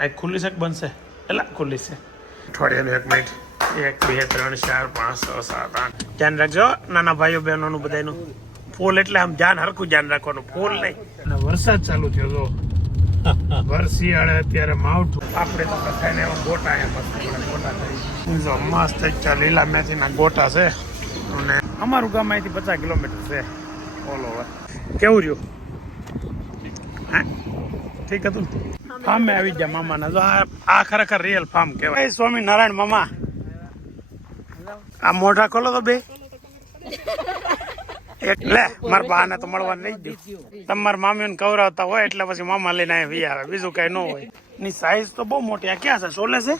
આ ખુલ્લી છે કે બનશે? એલા ખુલ્લી છે. અઠવાડિયાનું 1 મિનિટ 1 2 3 4 5 6 7 8 ધ્યાન રાખજો નાના ભાઈઓ બહેનોનું બધાનું. ફૂલ એટલે આમ ધ્યાન હરખું ધ્યાન રાખવાનું, ફૂલ નહીં. અને વરસાદ ચાલુ થયો તો શિયાળે અત્યારે માવઠું. આપણે તો કથાને એવા ગોટા ગોટા કરી જો મસ્ત લીલા મેથીના ગોટા છે. અને અમારું ગામ અહીંથી 50 કિલોમીટર છે ઓલ ઓવર. કેવું રહ્યું? હા ઠીક હતું. ફાર્મે આવી ગયા મામાના. જો આ ખરેખર રિયલ ફાર્મ કહેવાય. સ્વામિનારાયણ મામા આ મોઢા ખોલો તો બે. એટલે મારા બાને તો મળવા નહીં દઉં. તમારા મામીઓને કવરાવતા હોય એટલે પછી મામા લઈને અહીંયા આવે, બીજું કઈ ન હોય. ની સાઈઝ તો બહુ મોટી. આ ક્યાં છે? સોલે છે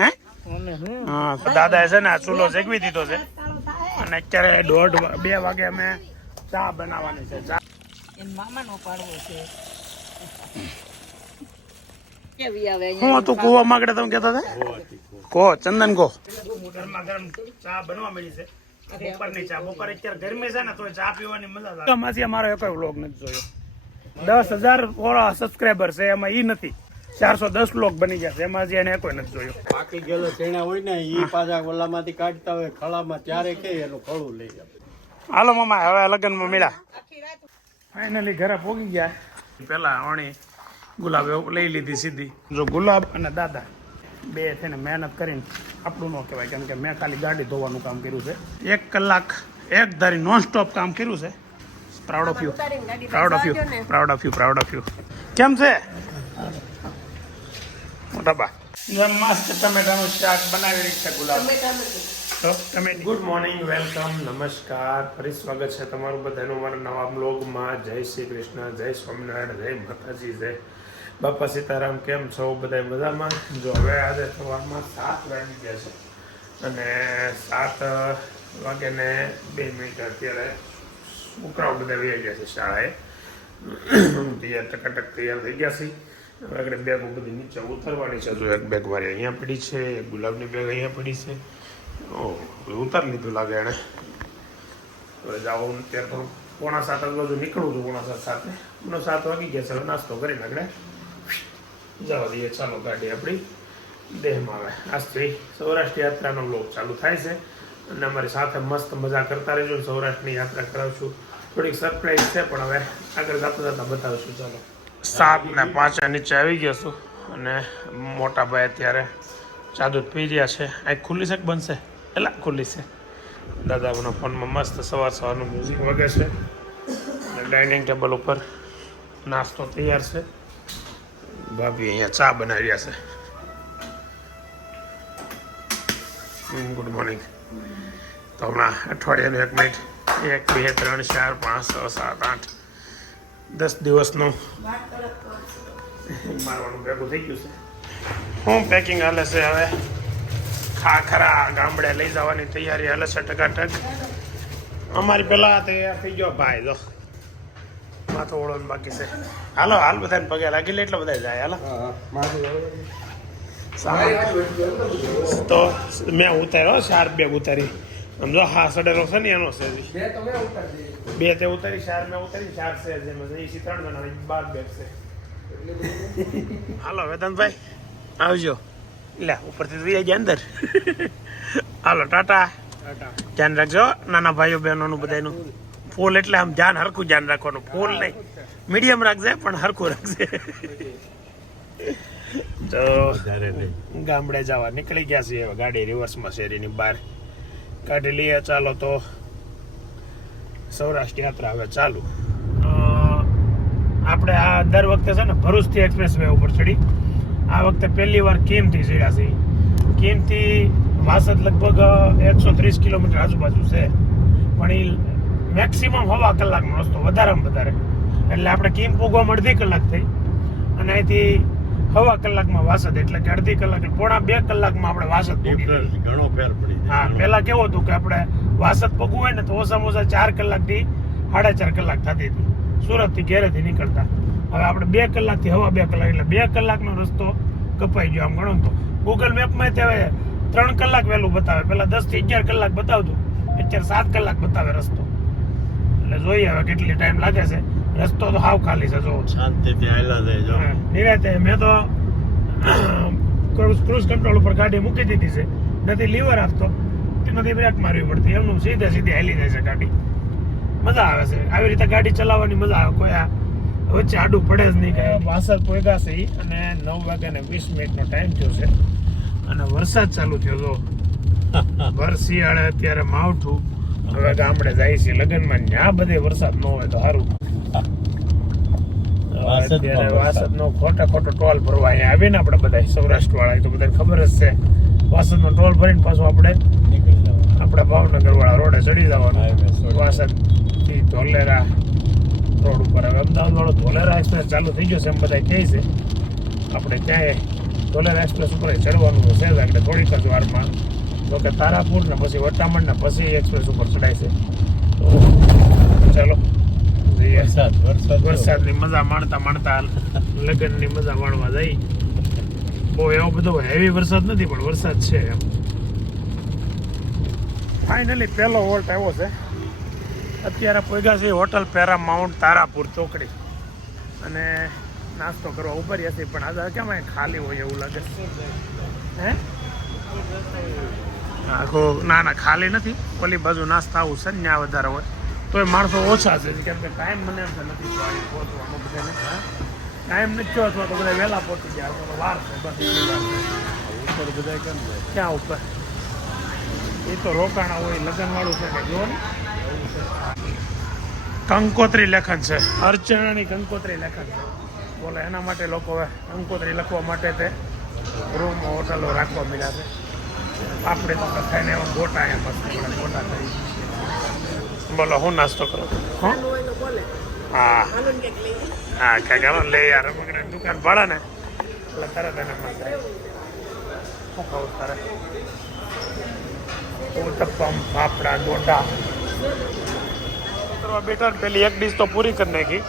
હે? હા દાદા છે ને આ ચૂલો જગવી દીધો છે. અને અત્યારે 1:30 2 વાગે અમે ચા બનાવવાની છે. ચા હું તું કુવા માગડે તમે કેતા હતા? કો ચંદન કો ગરમા ગરમ ચા બનવા મળી છે. બપોરની ચા. બપોર અત્યારે ગરમી છે ને તો ચા પીવાની મજા આવે. આમાંથી અમારો એક વ્લોગ નથી જોયો. 10,000 સબસ્ક્રાઈબર છે એમાં ઈ નથી. 410 વ્લોગ બની જશે એમાં એને કોઈ નથી જોયો. પાકી ગયેલો ચણા હોય ને ઈ પાછા ઓલામાંથી કાઢતા હોય ખળામાં, ત્યારે કે એનું ખળું લઈ જાય. હાલો મામા હવે લગ્નમાં મળ્યા. ફાઇનલી ઘરે પોગી ગયા. પેલા અણી ગુલાબ લઈ લીધી સીધી. જો ગુલાબ અને દાદા બે થઈને મહેનત કરીને આપણું ન કહેવાય, કેમ કે મેં ખાલી ગાડી ધોવાનું કામ કર્યું છે. 1 કલાક એક ધારી નોન સ્ટોપ કામ કર્યું છે. Proud of you, proud of you, proud of you, proud of you. કેમ છે મોટા બા? મસ્ત ટમેટાનું શાક બનાવી રહી છે ગુલાબ. ગુડ મોર્નિંગ, વેલકમ, નમસ્કાર, ફરી સ્વાગત છે તમારું બધાનું મારા નવા બ્લોગમાં. જય શ્રી કૃષ્ણ, જય સ્વામિનારાયણ, જય માતાજી, જય બાપા સીતારામ. કેમ છો બધા? મજામાં? જો હવે આજે સવારમાં 7 વાગી ગયા છે અને 7 વાગે ને 2 મિનિટ અત્યારે છોકરાઓ બધા વહી ગયા છે શાળાએ. તૈયાર ટકાટક તૈયાર થઈ ગયા છે. હવે આગળ બેગો બધી નીચે ઉતરવાની છે. જો એક બેગ મારી અહીંયા પડી છે, એક ગુલાબની બેગ અહીંયા પડી છે. ઉતારી લીધું લાગે એણે. હવે જાઉં ત્યારે થોડું 6:45 બાજુ નીકળું છું. 6:45 7 વાગી ગયા છે. હવે નાસ્તો કરીને આગળ જવા દઈએ. ચાલો ગાડી આપણી દેહમાં આવે. આજથી સૌરાષ્ટ્ર યાત્રાનો બ્લોગ ચાલુ થાય છે અને અમારી સાથે મસ્ત મજા કરતા રહેજો. સૌરાષ્ટ્રની યાત્રા કરાવશું. થોડીક સરપ્રાઈઝ છે પણ હવે આગળ જતા જતા બતાવશું. ચાલો 7:05 નીચે આવી ગયો છું અને મોટા ભાઈ અત્યારે ચા દૂધ પી રહ્યા છે. આ ખુલ્લી છે કે બનશે? એલા ખુલ્લી છે. દાદાના ફોનમાં મસ્ત સવારનું મ્યુઝિક વાગે છે. ડાઇનિંગ ટેબલ ઉપર નાસ્તો તૈયાર છે. ભાભી અહીંયા ચા બનાવી રહ્યા છે. Good morning. તો હમણાં અઠવાડિયાનું 1 મિનિટ 1 2 3 4 5 6 7 8 10 દિવસનું મારવાનું ભેગું થઈ ગયું છે. હું પેકિંગ હાલે છે. હવે ખાખરા ગામડે લઈ જવાની તૈયારી હાલે છે ટકાટક. અમારી પહેલાં તૈયાર થઈ ગયો ભાઈ. જો માથું ઓળવાનું બાકી છે. હાલો હાલ બધાને પગે લાગી લે એટલે બધા જાય. હાલો તો મેં ઉતાર્યો 4 બેગ ઉતારી. સમજો હા સડેલો છે ને એનો છે. 2 તે ઉતારી, 4 મેં ઉતારી, 4 છે જેમાં 3 જણા 12 બેગ છે. હાલો વેદાંતભાઈ આવજો. લે ઉપરથી તો ગયા અંદર. હાલો ટાટા. ધ્યાન રાખજો નાના ભાઈઓ બહેનોનું બધાનું. ફૂલ એટલે આમ ધ્યાન હરખું ધ્યાન રાખવાનું, ફૂલ નહીં. મીડિયમ રાખજે પણ હરખું રાખજે. તો ગામડે જવા નીકળી ગયા છીએ. ગાડી રિવર્સમાં શેરીની બહાર કાઢી લઈએ. ચાલો તો સૌરાષ્ટ્ર યાત્રા હવે ચાલુ. આપણે આ દર વખતે છે ને ભરૂચથી એક્સપ્રેસ વે ઉપર ચડી. આ વખતે પહેલી વાર કીમથી ચડ્યા છે. કીમથી વાસદ લગભગ 130 કિલોમીટર આજુબાજુ છે, પણ એ મેક્સિમમ 1/2 કલાકનો રસ્તો, વધારેમાં વધારે. એટલે આપણે કીમ પૂગવામાં 1.5 કલાક થઈ અને અહીંથી 1/2 કલાકમાં વાસદ, એટલે કે 1.5 કલાક 1.5 કલાકમાં આપણે વાસદ પહોંચી. ઘણો ફેર પડી. હા પહેલા કેવું હતું કે આપણે વાસદ પગવું હોય ને તો ઓછામાં ઓછા 4 કલાકથી 4.5 કલાક થતી હતી સુરતથી ઘેરેથી નીકળતા. હવે આપણે 2 કલાકથી 1/2 કલાક, એટલે 2 કલાકનો રસ્તો કપાઈ ગયો. આમ ગણો તો ગૂગલ મેપમાં તે 3 કલાક વહેલું બતાવે. પહેલા 10 થી 11 કલાક બતાવતું, અત્યારે 7 કલાક બતાવે રસ્તો. એટલે જોઈએ હવે કેટલી ટાઈમ લાગે છે. રસ્તો તો હાવ ખાલી છે. જો શાંતિથી હાલ્યા જાય. જો નિરાતે મેં તો ક્રુઝ કંટ્રોલ ઉપર ગાડી મૂકી દીધી છે, નથી લીવર આપતો કે નથી બ્રેક મારવી પડતી, એમનું સીધે સીધી હાલી જાય છે ગાડી. મજા આવે છે આવી રીતે ગાડી ચલાવવાની, મજા આવે. કોઈ આ વચ્ચે આડું પડે જ નહીં કાંઈ. વાસદ પોઈગા છે ઈ, અને 9:20 ટાઈમ થયો છે અને વરસાદ ચાલુ થયો તો ભર શિયાળે અત્યારે માવઠું. હવે ગામડે જાય છે લગ્નમાં, ત્યાં બધે વરસાદ ન હોય તો સારું. અત્યારે વાસદ નો ખોટો ટોલ ભરવા અહીંયા આવીને આપણે બધા સૌરાષ્ટ્ર વાળા તો બધાને ખબર જ છે. વાસદ નો ટોલ ભરીને પાછું આપણે ભાવનગર વાળા રોડે ચડી જવાનું. વાસદ થી ધોલેરા રોડ ઉપર. હવે અમદાવાદ વાળો ધોલેરા એક્સપ્રેસ ચાલુ થઈ ગયો છે એમ બધા કહે છે. આપણે ક્યાંય ધોલેરા એક્સપ્રેસ ઉપર ચડવાનું છે આગળ થોડીક જ વારમાં. તો કે તારાપુર ને પછી વટામણ ને પછી એક્સપ્રેસ ઉપર ચડાય છે. તો ચાલો વરસાદની મજા માણતા લગ્નની મજા માણવા જઈ. બહુ એવો બધો હેવી વરસાદ નથી પણ વરસાદ છે એમ. ફાઇનલી પહેલો વોલ્ટ આવ્યો છે. અત્યારે પહોંચ્યા છે હોટલ પેરામાઉન્ટ તારાપુર ચોકડી, અને નાસ્તો કરવા ઉભરી હતી. પણ આજે કેમ ખાલી હોય એવું લાગે. હે આખો ના ખાલી નથી. ઓલી બાજુ નાસ્તા આવું છે ને ત્યાં વધારે હોય, તો એ માણસો ઓછા છે. કેમ કે ટાઈમ મને એમ નથી પહોંચવાનો બધાને. ટાઈમ નથી થયો અથવા તો બધા વહેલા પહોંચી ગયા. વાર છે બસ ઉપર બધા કેમ છે ક્યાં ઉપર. એ તો રોકાણા હોય લગ્ન વાળું છે કે જો ને. કંકોત્રી લેખન છે, અર્ચનાની કંકોત્રી લેખન છે. બોલો એના માટે લોકો હવે કંકોત્રી લખવા માટે તે રૂમ હોટલો રાખવા મળ્યા છે. આપણે તો ખાઈને એવા ગોટા એમ ગોટા કરી. બોલો હું નાસ્તો કરો? હા હા ક્યાં લે યાર દુકાન ભાડા ને એટલે તરત એને મન થાય. શું ખાવું તારે? ઉત્તપમ ફાફડા ગોટા કરવા બેઠા ને પેલી એક ડીશ તો પૂરી કરી નાખી.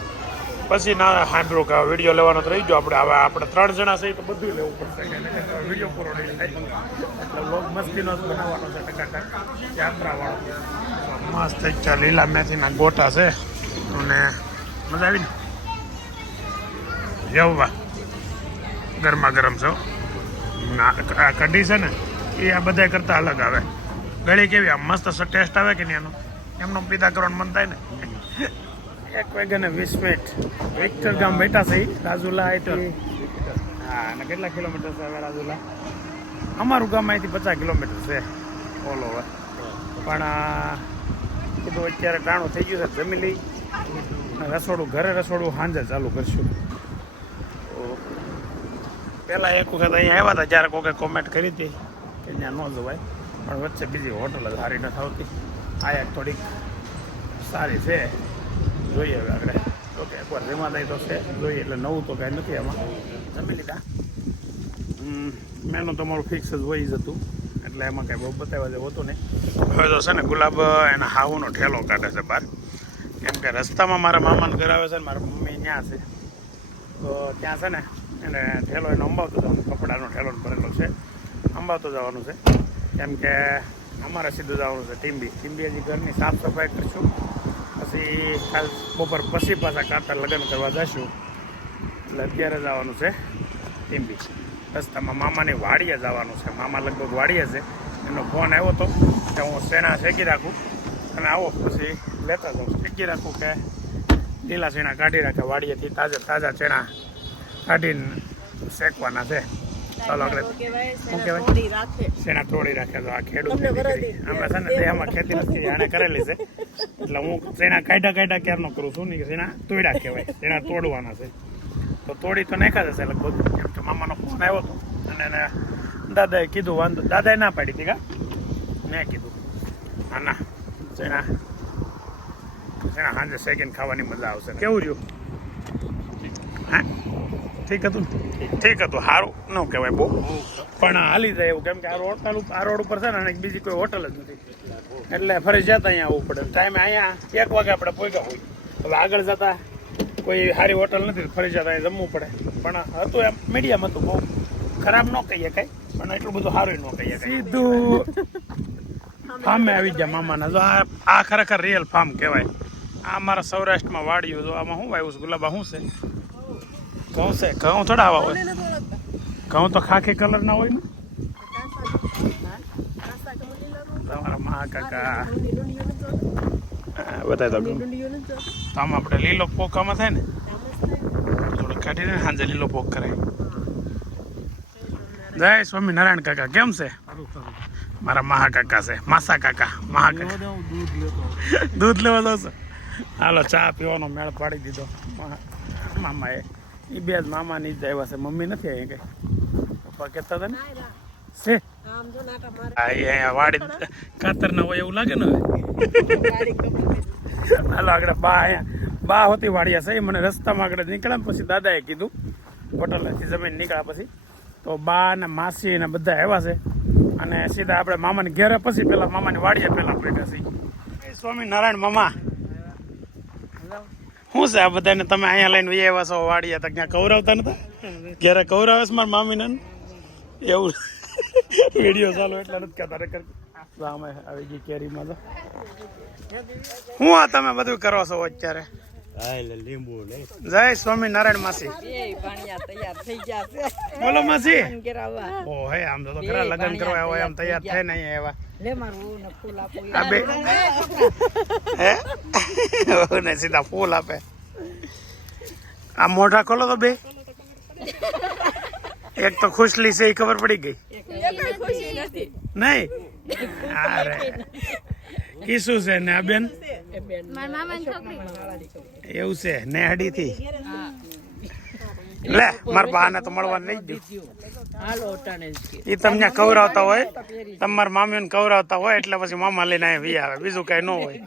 પછી ના સાંભળ્યું કે વિડીયો લેવાનો તો રહી ગયો. આપણે 3 જણા છીએ તો બધું લેવું પડશે. વિડીયો પૂરો નહીં થાય એટલે લોક મસ્તીનો જ બનાવવાનો છે. ટકાટક યાત્રાવાળો મસ્ત લીલા મેથીના ગોટા છે અને મજા આવી ને. જવવા ગરમા ગરમ છો. આ કઢી છે ને એ આ બધા કરતાં અલગ આવે. ગળી કેવી આમ મસ્ત ટેસ્ટ આવે કે નહીં એનો. એમનો પીધા કરવાનું મન થાય ને. 1:20 વિક્ટર ગામ બેઠા છે રાજુલા અહીંથી. હા અને કેટલા કિલોમીટર છે હવે રાજુલા? અમારું ગામ અહીંથી 50 કિલોમીટર છે ઓલ ઓવર. પણ કીધું અત્યારે ટાણું થઈ ગયું છે. જમી લઈ રસોડું સાંજે ચાલુ કરશું. પહેલાં એક વખત અહીંયા આવ્યા હતા જ્યારે કોકે કોમેન્ટ કરી હતી કે ત્યાં ન જવાય, પણ વચ્ચે બીજી હોટલ સારી નથી આવતી. આ એક થોડીક સારી છે, જોઈએ હવે આગળ. ઓકે એકવાર રેમાદાઈ તો છે જોઈએ, એટલે નવું તો કાંઈ નથી એમાં. જમી લીધા. મેનું તમારું ફિક્સ જ હોય જ હતું એટલે એમાં કાંઈ બહુ બતાવવા જેવું હતું નહીં. હવે તો છે ને ગુલાબ એના હાવુનો ઠેલો કાઢે છે બહાર. કેમ કે રસ્તામાં મારા મામાનું ઘર આવે છે ને મારા મમ્મી ત્યાં છે, તો ત્યાં છે ને એને ઠેલો એનો અંબાવતો જવાનું. કપડાનો ઠેલો ભરેલો છે, અંબાવતો જવાનું છે. કેમ કે અમારે સીધું જવાનું છે ટીમ્બી. હજી ઘરની સાફ સફાઈ કરીશું, પછી કાલ બપોર પછી પાછા કાતર લગ્ન કરવા જઈશું. એટલે અત્યારે જવાનું છે ટીમ્બી. રસ્તામાં મામાની વાડીએ જવાનું છે. મામા લગભગ વાડીએ છે. એનો ફોન આવ્યો હતો કે હું શેણા શેકી રાખું અને આવો પછી લેતા જાઉં. શેકી રાખું કે લીલા શેણા કાઢી રાખે વાડીએથી તાજા ચણા કાઢીને શેકવાના છે. ચાલો આગળ શું કહેવાય? શેણા તોડી રાખે. તો આ ખેડૂત અમે છે ને દેહમાં ખેતી નથી આને કરેલી છે, એટલે હું શેણા કાઢ્યા ક્યારનો કરું છું ને. શેણા તોડ્યા કહેવાય, શેણા તોડવાના છે. તો તોડી તો નાખ્યા જશે લગભગ. કેમ કે મામાનો ફોન આવ્યો હતો અને એને દાદાએ કીધું વાંધો. દાદાએ ના પાડી હતી કા? મેં કીધું હા ના શેણા સાંજે શેકીને ખાવાની મજા આવશે. કેવું રહ્યું? હા ઠીક હતું ને? ઠીક હતું. સારું ન કહેવાય બહુ, પણ હાલી જાય એવું. કેમ કે આ રોડ ઉપર છે ને બીજી કોઈ હોટલ જ નથી, એટલે ફરજિયાત અહીંયા આવવું પડે. ટાઈમે અહીંયા 1 વાગે આપણે પહોંચ્યા હોય. હવે આગળ જતા કોઈ સારી હોટલ નથી, ફરજિયાત અહીંયા જમવું પડે. પણ હતું એમ મીડિયમ હતું, બહુ ખરાબ ન કહીએ કાંઈ, પણ એટલું બધું સારું ન કહીએ. સીધું ફાર્મે આવી ગયા મામાના. જો આ ખરેખર રિયલ ફાર્મ કહેવાય. આ અમારા સૌરાષ્ટ્રમાં વાડીઓ. જો આમાં શું વાવ્યું છે ગુલાબા? શું છે? ઘઉં છે? ઘઉં થોડા આવા હોય. ઘઉં તો ખાખી કલર ના હોય ને તમારા મહાકાકા બતાવી દો ઘઉં. તો આમ આપણે લીલો પોકામાં થાય ને થોડું કાઢીને સાંજે લીલો પોક કરાય. જય સ્વામિનારાયણ કાકા, કેમ છે? મારા મહાકાકા છે, માસા કાકા, મહાકાકા. દૂધ લેવા દો છો? હાલો ચા પીવાનો મેળ પાડી દીધો મામાએ. એ બે જ મામાની જ આવ્યા છે, મમ્મી નથી આવી કઈ. પપ્પા કહેતા હતા ને છે અહીંયા વાડી કાતર ના હોય એવું લાગે ને હવે. હાલો આગળ બા અહીંયા બા હોતી વાડિયા છે. મને રસ્તામાં આગળ નીકળ્યા પછી દાદાએ કીધું હોટલથી જમીન નીકળ્યા પછી તો બા ને માસી ને બધા આવ્યા છે અને સીધા આપણે મામાની ઘેરે પછી પેલા મામાની વાડીએ પેલા બેઠા છીએ. સ્વામિનારાયણ મામા, શું છે આ બધાને તમે અહીંયા લઈને આવ્યા છો વાડીએ? તો ક્યાં કવરાવતા નતા? ઘેરે કવરાવે છે મારા મામીને એવું વિડીયો ચાલુ એટલે નથી કહેતા. અમે આવી ગઈ કેરીમાં તો હું આ તમે બધું કરો છો અત્યારે? લીંબુ જય સ્વામિનારાયણ માસી. બોલો માસી. ઓ હે આમ તો ખરા લગ્ન કરવા હોય આમ તૈયાર થાય ને અહીંયા આવ્યા ને સીધા ફૂલ આપે. આ મોઢા ખોલો તો બે. એક તો ખુશલી છે એ ખબર પડી ગઈ નહીં? અરે કીસુ છે ને આ બેન એવું છે નેહડી થી. લે મારા બાને તો મળવા નહીં દઉં. એ તમને કવરાવતા હોય, તમારા મામીઓને કવરાવતા હોય એટલે પછી મામા લઈને અહીંયા વી આવે, બીજું કઈ ન હોય.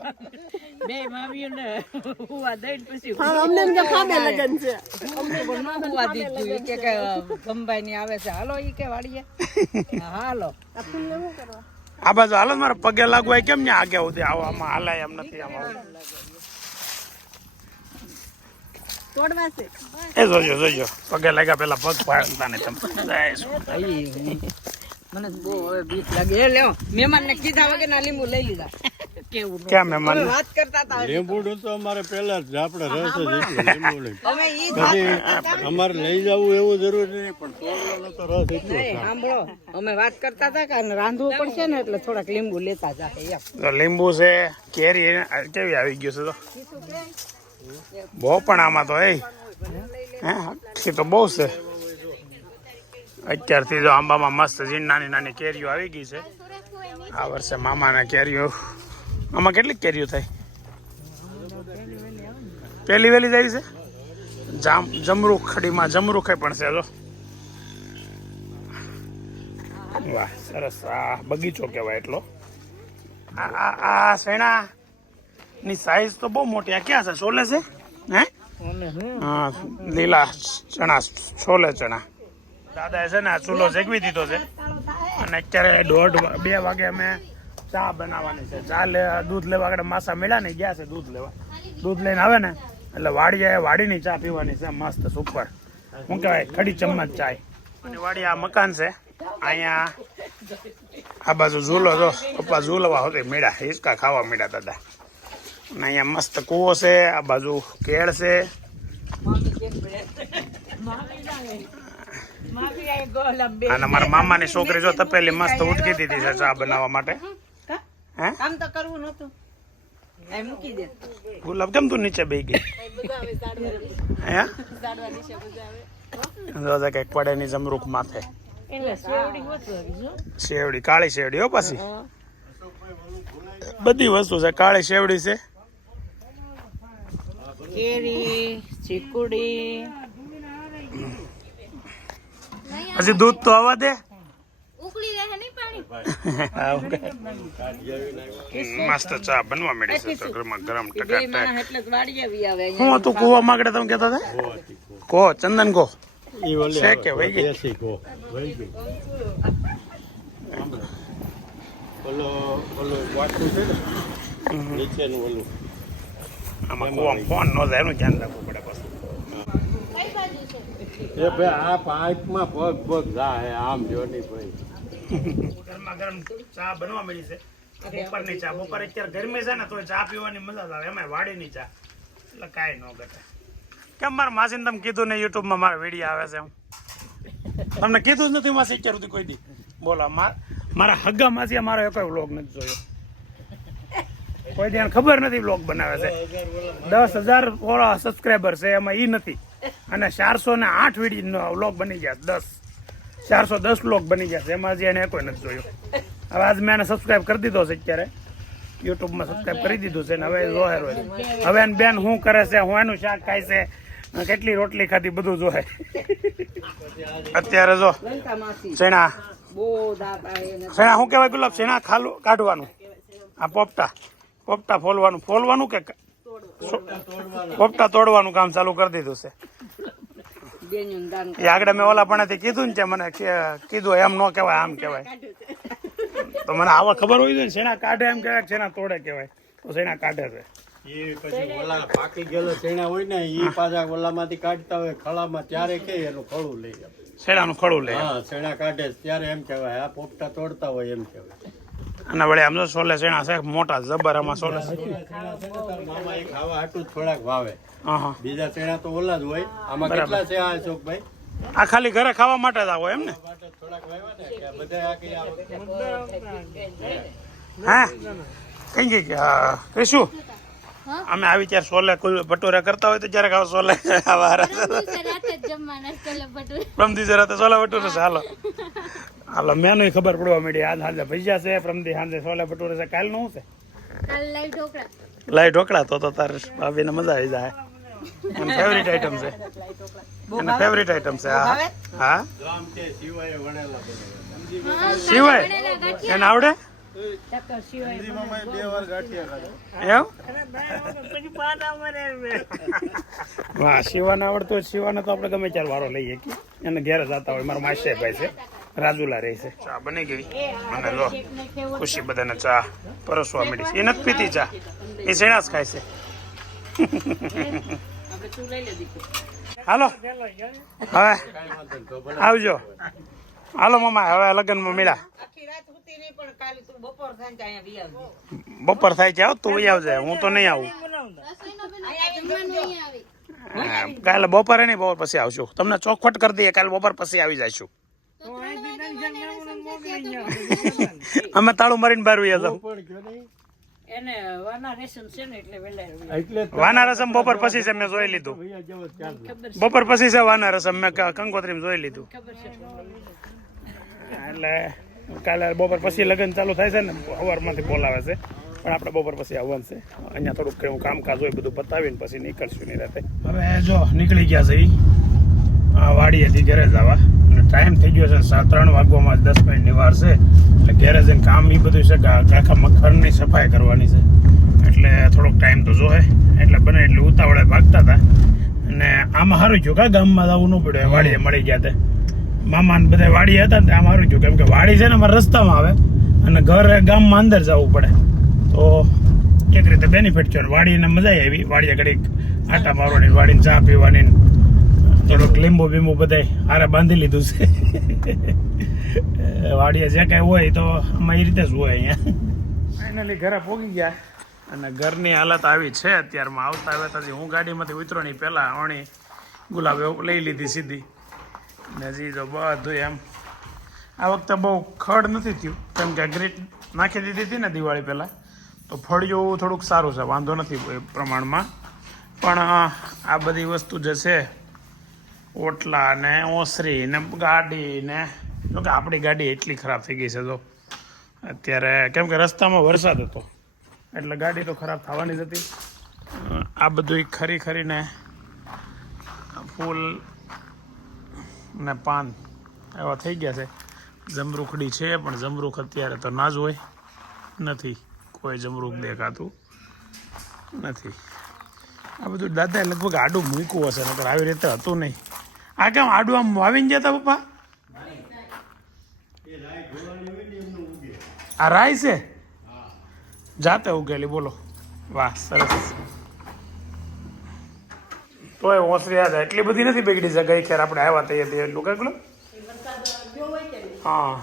આ બાજુ હાલો મારે પગે લાગુ હોય કેમ ને આગે સુધી આવો આમાં હાલાય એમ નથી. આમાં એ જોજો જોજો પગે લાગ્યા પેલા પગ પાડતા ને તમે. મને બહુ હવે બીક લાગે. લેવો મહેમાન ને કીધા વગર ના લીંબુ લઈ લીધા. કેવું ક્યાં મહેમાન વાત કરતા હતા? લીંબુ તો અમારે પેલા જ આપણે રસ જ લીંબુ પછી અમારે લઈ જવું એવું જરૂરી નહીં, પણ તોડવાનો તો રસ એટલો સાંભળો, અમે વાત કરતા હતા કે રાંધવું પડશે ને એટલે થોડાક લીંબુ લેતા જાય એમ. લીંબુ છે, કેરી કેવી આવી ગયું છે તો બહુ પણ આમાં તો હે તો બહુ છે. અત્યારથી જો આંબામાં મસ્ત નાની નાની કેરીઓ આવી ગઈ છે. આ વર્ષે મામાના કેરીઓ આમાં કેટલી કેરીઓ થાય? પેલી વેલી જાય છે. જમરૂખ ખડીમાં જમરૂખ પણ છે. જો વાહ સરસ. આ બગીચો કહેવાય એટલો. આ શેણા ની સાઈઝ તો બહુ મોટી. આ ક્યાં છે? છોલે છે હે? હા લીલા ચણા, છોલે ચણા. દાદાએ છે ને આ ચૂલો જગવી દીધો છે અને અત્યારે 1:30-2 વાગે અમે ચા બનાવવાની છે. દૂધ લેવા આગળ માસા મળ્યા ને ગયા છે દૂધ લેવા. દૂધ લઈને આવે ને એટલે વાડીની ચા પીવાની છે મસ્ત સુપર. શું કહેવાય? ખડી ચમચ ચાય. અને વાડી આ મકાન છે. અહીંયા આ બાજુ ઝૂલો જો પપ્પા ઝૂલવા હોતી મેળા હિંચકા ખાવા મળ્યા દાદા. અને અહીંયા મસ્ત કૂવો છે. આ બાજુ કેળ છે. અને મારા મામાની છોકરી જો તપેલી મસ્ત ઉટકી દીધી છે ચા બનાવવા માટે. કામ તો કરવું નતું, મૂકી દે. ગુલાબ કેમ તું નીચે બેસી ગઈ? કઈક પડે ની જમરૂખ માથે. શેવડી, કાળી શેવડી હો. પાછી બધી વસ્તુ છે. કાળી શેવડી છે, કેરી, ચીકુડી. હજી દૂધ તો આવવા દે. ઉકળી રહે નહીં પાણી. મસ્ત ચા બનવા મળી છે તો ગરમા ગરમ બે ટકાટક. માણસ એટલે જ વાડીએ વી આવે. હું હતું કુવા માંગડે તમે કહેતા હતા? કો ચંદન કો છે કે વહી ગઈ? નીચેનું ઓલું આમાં કુવામાં ફોન ન જાય એનું ધ્યાન રાખવું પડે પાછું. કઈ બાજુ છે? એ ભાઈ આ પાઇપમાં પગ જાય આમ જો નહીં ભાઈ. ગરમા ગરમ ચા બનવા મળી છે. બપોરની ચા. બપોરે અત્યારે ગરમી છે ને તો ચા પીવાની મજા આવે. એમાં વાડીની ચા એટલે કાંઈ ન ઘટે. કેમ મારા માસીને તમે કીધું ને યુટ્યુબમાં મારા વિડીયો આવે છે એમ? તમને કીધું જ નથી માસી અત્યાર સુધી કોઈ દી. બોલો મારા હગા માસી મારો એક વ્લોગ નથી જોયો. કોઈ દી ખબર નથી વ્લોગ બનાવે છે. 10,000 સબસ્ક્રાઈબર છે એમાં ઈ નથી. અને 408 વિડીયો વ્લોગ બની ગયા. 410 વ્લોગ બની ગયા છે એમાં એને કોઈ નથી જોયો. હવે આજ મેં એને સબસ્ક્રાઈબ કરી દીધો છે. અત્યારે યુટ્યુબમાં સબસ્ક્રાઈબ કરી દીધું છે ને હવે જોહે રોજ. હવે એને બેન શું કરે છે, હું એનું શાક ખાય છે, કેટલી રોટલી ખાધી બધું જોહે. અત્યારે જો શેણા શેણા શું કહેવાય ગુલાબ? શેણા ખાલું કાઢવાનું, આ પોપટા ફોલવાનું કે પોપટા તોડવાનું કામ ચાલુ કરી દીધું છે. એ આગળ મેં ઓલા પણ કીધું ને મને કીધું એમ ન કહેવાય આમ કહેવાય. તો મને આવા ખબર હોય ને શેના કાઢે એમ કહેવાય, શેના તોડે કહેવાય. તો શેના કાઢે છે. એ પછી ઓલા પાકી ગયેલો શેણા હોય ને એ પાછા ઓલામાંથી કાઢતા હોય ખળામાં ત્યારે કે એનું ખળું લઈ જાય. શેણાનું ખળું લે. હા, શેણા કાઢે ત્યારે એમ કહેવાય. આ પોપટા તોડતા હોય એમ કહેવાય. અને વળે આમ તો સોલે શેણા છે મોટા જબર. આમાં સોલે મામા એ ખાવા હાટું થોડાક વાવે. હા બીજા શેણા તો ઓલા જ હોય. આમાં કેટલા છે આ અશોકભાઈ? આ ખાલી ઘરે ખાવા માટે જ આવો એમ ને? થોડાક વાવ્યા ને કે બધા હા કઈ ગઈ કહીશું અમે આવી ત્યારે સોલે કોઈ ભટુરા કરતા હોય તો ક્યારેક આવો સોલે પ્રમદી રાતે સોલે ભટુરે છે. હાલો મેનુ ખબર પડવા માંડી. આજ સાંજે ભજીયા છે, પ્રમદી સાંજે સોલે ભટુરે છે. કાલ નું છે લાઈ ઢોકળા. તો તારે ભાભીને મજા આવી જાય. એની ફેવરિટ આઈટમ છે. એને ફેવરિટ આઈટમ છે. હા સિવાય એને આવડે વાહ. શિવાને આવડતું હોય શિવાને તો આપણે ગમે ત્યારે વારો લઈએ કે એને ઘેર જતા હોય. મારો માસી ભાઈ છે રાજુલા રહે છે. ચા બની ગઈ અને લો ખુશી બધાને ચા પરસવા મળી. એ નથી પીતી ચા, એ શેણા જ ખાય છે. હાલો હવે આવજો. હાલો મામા હવે લગ્નમાં મળ્યા. બપોર થાય છે આવ તું આવજે, હું તો નહીં આવું. કાલે બપોરે નહીં, બપોર પછી આવશું. તમને ચોખવટ કરી દઈએ, કાલે બપોર પછી આવી જઈશું. અમે તાળું મારીને બહાર વયા જાવ. વાના રસમ બપોર પછી છે, મેં જોઈ લીધું. બપોર પછી છે વાના રસમ, મેં કંકોત્રી જોઈ લીધું. એટલે કાલે બપોર પછી લગ્ન ચાલુ થાય છે ને, સવારમાંથી બોલાવે છે. પણ આપણે બપોર પછી આવવાનું છે. અહીંયા થોડુંક એવું કામકાજ હોય બધું પતાવીને પછી નીકળશું ની રાતે. હવે જો નીકળી ગયા છે વાડીએથી ઘરે જવા. અને ટાઈમ થઈ ગયો છે 3 વાગવામાં 10 મિનિટની વાર છે. એટલે ઘરે જઈને કામ એ બધું છે આખા ઘરની સફાઈ કરવાની છે. એટલે થોડોક ટાઈમ તો જોહે. એટલે બને એટલે ઉતાવળે ભાગતા હતા. અને આમાં સારું થયું કા ગામમાં જવું ન પડ્યું. વાડીએ મળી ગયા તે મામા ને બધા વાડી હતા ને આમ સારું થયું. કેમ કે વાડી છે ને અમારે રસ્તામાં આવે અને ઘર ગામમાં અંદર જવું પડે. તો એક રીતે બેનિફિટ થયો. વાડીને મજા આવી. વાડીએ ઘડીક આટા મારવાની, વાડીને ચા પીવાની, થોડોક લીંબુ બીંબુ બધા હારે બાંધી લીધું છે. વાડીએ જે કાંઈ હોય તો આમાં એ રીતે જ હોય. અહીંયા ફાઇનલી ઘરે પહોંચી ગયા અને ઘરની હાલત આવી છે અત્યારમાં. આવતા આવ્યા પછી હું ગાડીમાંથી ઉતરો નહીં પહેલાં અણી ગુલાબ લઈ લીધી સીધી. ને હજી જો બધું એમ આ વખતે બહુ ખડ નથી થયું. કેમ કે ગ્રીટ નાખી દીધી હતી ને દિવાળી પહેલાં, તો ફળિયું થોડુંક સારું છે, વાંધો નથી એ પ્રમાણમાં. પણ આ બધી વસ્તુ જે છે ઓટલા ને ઓસરી ને ગાડી ને, જોકે આપણી ગાડી એટલી ખરાબ થઈ ગઈ છે તો અત્યારે. કેમ કે રસ્તામાં વરસાદ હતો એટલે ગાડી તો ખરાબ થવાની જ હતી. આ બધું ખરીને ફૂલ ને પાન એવા થઈ ગયા છે. જમરૂખડી છે પણ જમરૂખ અત્યારે તો ના જ હોય, નથી કોઈ જમરૂખ દેખાતું નથી. આ બધું દાદાએ લગભગ આડું મૂક્યું હશે, નકર આવી રીતે હતું નહીં. આ કેમ આડું આમ વાવીને જતા પપ્પા? આ રાય છે જાતે ઉગેલી. બોલો વાહ સરસ. તોય ઓસરી યાદ એટલી બધી નથી બગડી છે. ગઈ ખેર આપણે આવ્યા તૈયાર એટલું કઈ બોલો. હા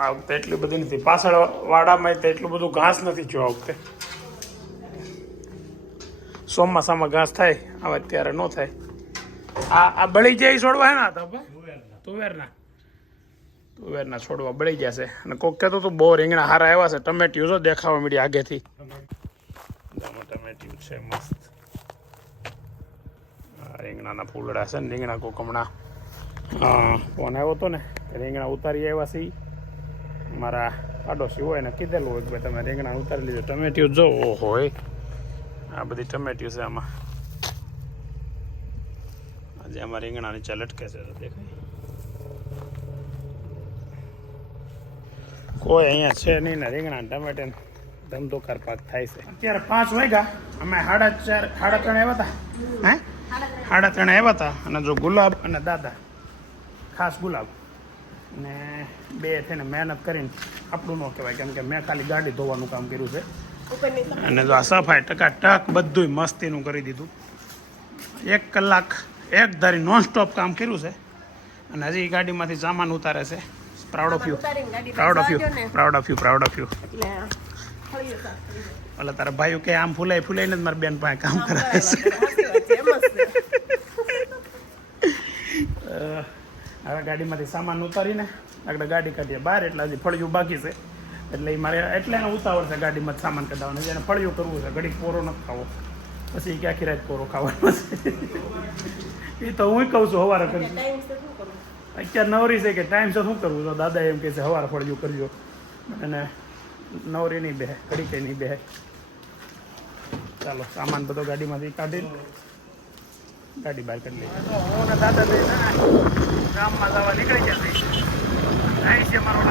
આ વખતે એટલી બધી નથી. પાછળ વાડામાં એટલું બધું ઘાસ નથી થયું આ વખતે. ચોમાસામાં ઘાસ થાય, હવે અત્યારે ન થાય. આ બળી જાય છોડવા હે ના હતા તુવેરના છોડવા બળી જશે અને કોક કહેતો તો બહુ રીંગણા હારા આવ્યા છે ટમેટિયું જો દેખાવા મળી આગેથી ટમેટિયું છે મસ્ત રીંગણાના ફૂલડા છે ને રીંગણા કોક હમણાં ફોન આવ્યો હતો ને રીંગણા ઉતારી આવ્યા છે મારા પાડોશી હોય ને કીધેલું હોય કે ભાઈ તમે રીંગણા ઉતારી લીધું ટમેટિયું જો હોય આ બધી ટમેટિયું છે આમાં આજે આમાં રીંગણા નીચે લટકે છે દેખાય કોઈ અહીંયા છે નહીં ને રીંગણા ટમેટા ધમધોકાર પાક થાય છે અત્યારે 5 વાગ્યા અમે 3:30 આવ્યા હતા હે 3:30 આવ્યા હતા અને જો ગુલાબ અને દાદા ખાસ ગુલાબ ને બે થઈને મહેનત કરીને આપણું ન કહેવાય કેમ કે મેં ખાલી ગાડી ધોવાનું કામ કર્યું છે અને જો આ સફાઈ ટકાટક બધું મસ્તીનું કરી દીધું 1 કલાક એક ધારી નોનસ્ટોપ કામ કર્યું છે અને હજી ગાડીમાંથી સામાન ઉતારે છે પ્રાઉડ ઓફ યુ એટલે તારા ભાઈઓ કે આમ ફૂલાઈને જ મારા બેન પાસે કામ કરે છે હવે ગાડીમાંથી સામાન ઉતારીને આગળ ગાડી કાઢીએ બહાર એટલે હજી ફળિયું બાકી છે એટલે એ મારે એટલે એને ઉતાવળ છે ગાડીમાં સામાન કઢાવવાનું જેને ફળિયું કરવું છે ઘડીક પોરો નથી ખાવો પછી કે આખી રાત પોરો ખાવાનો છે એ તો હું કહું છું સવારે કરીશ અત્યારે નવરી છે કે ટાઈમ છે શું કરવું તો દાદા એમ કહે છે સવારે ફળિયું કરજો અને નવરી નહીં બેહે ઘડી કંઈ નહીં બેહે ચાલો સામાન બધો ગાડીમાંથી કાઢી ગાડી બહાર કરી લઈએ હું ને દાદા ગામમાં જવા નીકળી ગયા અહીં છે મારો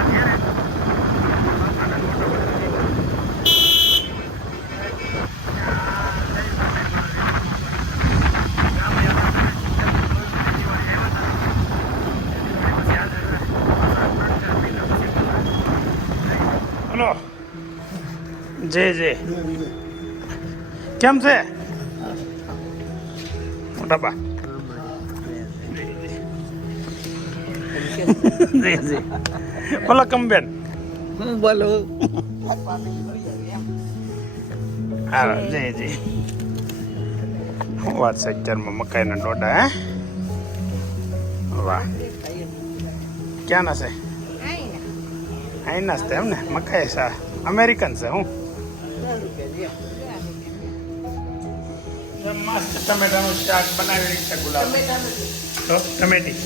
હલો જે કેમ છે મોટા બા જી બોલો કમબેન બોલો હા જી વાત છે અત્યારમાં મકાઈના ડોડા હે વાહ ક્યાં ના છે અહીંના જ એમ ને મકાઈ છે અમેરિકન છે હું મસ્ત ટમેટાનું શાક બનાવી છે ગુલાબ તો ટમેટી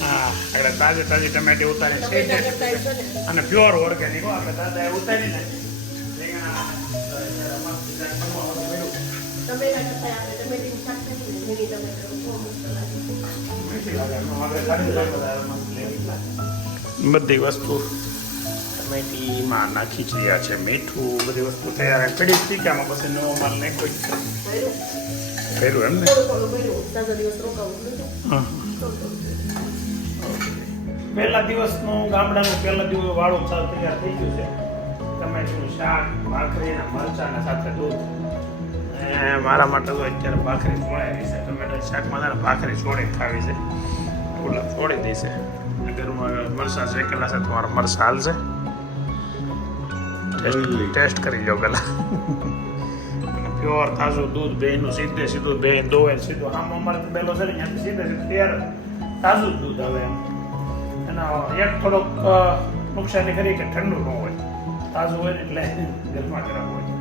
હા એટલે તાજી ટમેટી ઉતારી છે અને પ્યોર ઓર્ગેનિક આપણે દાદા એ ઉતારીને બધી વસ્તુ ટમેટીમાં નાખી જ રહ્યા છે મીઠું બધી વસ્તુ તૈયાર કડી ટીકામાં પછી નવો માલ નાખ્યો કર્યું એમ ને પહેલા દિવસનું ગામડાનું પહેલા દિવસ વાળું ચાલ તૈયાર થઈ ગયું છે ટમેટીનું શાક ભાખરી અને મરચાં સાથે દૂધ મારા માટે તો અત્યારે ભાખરી છોડાવી છે ટમેટા શાકમાં ભાખરી છોડી ખાવી છે ગુલાબ છોડી દઈશે ઘરમાં મરચાં શેકેલા છે તમારા મરચાં હાલશે ટેસ્ટ કરી લો પેલા પ્યોર તાજું દૂધ બેનું સીધું બેન દોવે સીધું આમ અમારે પેલો છે ને ત્યાંથી સીધે તૈયાર તાજું જ દૂધ આવે એમ એના એક થોડોક નુકસાની કરી કે ઠંડુ ન હોય તાજું હોય ને એટલે ગરમા ગરમ હોય